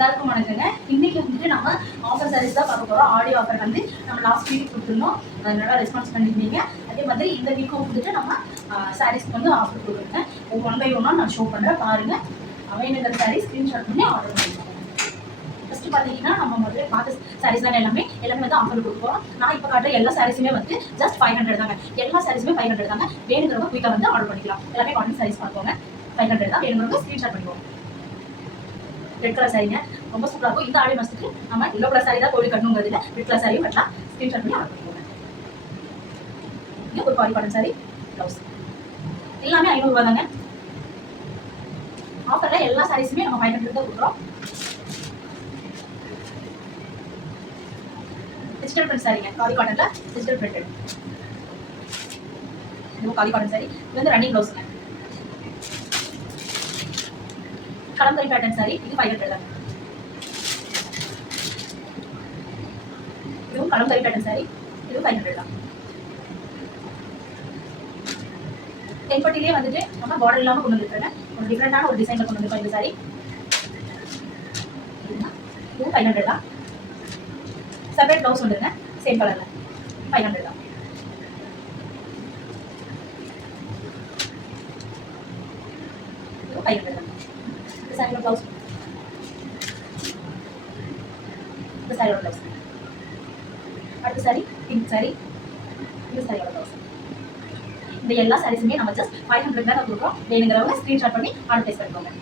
எல்லாருக்கும் வணக்கங்க. இன்னைக்கு வந்துட்டு நம்ம ஆஃபர் சாரீஸ் தான் பார்க்க போகிறோம். ஆடியோ ஆஃபர் வந்து நம்ம லாஸ்ட் வீக் கொடுத்துருந்தோம், நல்லா ரெஸ்பான்ஸ் பண்ணியிருந்தீங்க. அதே மாதிரி இந்த வீக்கும் வந்துட்டு நம்ம சாரீஸ்க்கு வந்து ஆஃபர் கொடுக்குறேங்க. ஒன் பை ஒன்னாக நான் ஷோ பண்ணுறேன், பாருங்கள். அவைலபிள் சாரீஸ் ஸ்க்ரீன்ஷாட் பண்ணி ஆர்டர் பண்ணிக்கலாம். ஃபஸ்ட்டு பார்த்தீங்கன்னா நம்ம முதல்ல பார்த்த சாரீஸ் தானே எல்லாமே வந்து ஆஃபர் கொடுக்குறோம். நான் இப்போ காட்டுற எல்லா சாரீஸுமே வந்து ஜஸ்ட் 500 தாங்க. எல்லா சாரீஸுமே 500 தாங்க. வேணுங்கிறவங்க குயிக்காக வந்து ஆர்டர் பண்ணிக்கலாம். எல்லாமே காட்டன் சாரீஸ் பார்ப்போங்க. 500 தான். வேணுங்கிறவங்க ஸ்க்ரீன்ஷாட் பண்ணிக்குவோம். ரெட் கலர் சாரீங்க, ரொம்ப சூப்பராக இருக்கும். இந்த ஆடி மாதத்துக்கு நம்ம எல்லோ கலர் சாரீ தான் கோழி கட்டணுங்கிறது இல்லை, ரெட் கலர் சாரியும் கட்டலாம். ஸ்க்ரீன்ஷாட் பண்ணி ஆர்டர் பண்ணிக்கோங்க. இங்கே ஒரு காட்டன் சாரீ ப்ளவுஸ் எல்லாமே 500 ரூபா தாங்க. ஆஃபரில் எல்லா சாரீஸுமே நம்ம 500 தான் கொடுக்குறோம். டிஜிட்டல் பிரிண்ட் சாரீங்க, காலி காட்டனில் டிஜிட்டல் பிரிண்டட். இதுவும் காலி காட்டன் சாரீ. இது வந்து ரன்னிங் ப்ளவுஸுங்க. கலம்கரி பேட்டர்ன் சாரி, இது 500 தான். இதுவும் கலம்கரி பேட்டர்ன் சாரி, இது 500 தான். தென்பட்டிலே வந்துட்டு நம்ம பார்டர் இல்லாமல் கொண்டு வந்துருக்கேன். ஒரு டிஃப்ரெண்டான ஒரு டிசைனில் கொண்டு வந்துருக்கோம் இந்த சாரி. இதுவும் 500 தான். செப்பரேட் ப்ளவுஸ் வந்துருங்க, சேம் கலரில் 500 தான். இதுவும் 500 தான். சாரியோட ப்ளவுஸ், இந்த சாரியோட ப்ளவுஸ். அடுத்த சாரி பிங்க் சாரி, இந்த சாரியோட ப்ளவுஸ். இந்த எல்லா சாரீஸுமே நம்ம ஜஸ்ட் 500 தான் கொடுக்குறோம். வேணுங்கிறவங்க ஸ்க்ரீன்ஷாட் பண்ணி ஆர்டர் பிளேஸ் பண்ணிக்கோங்க.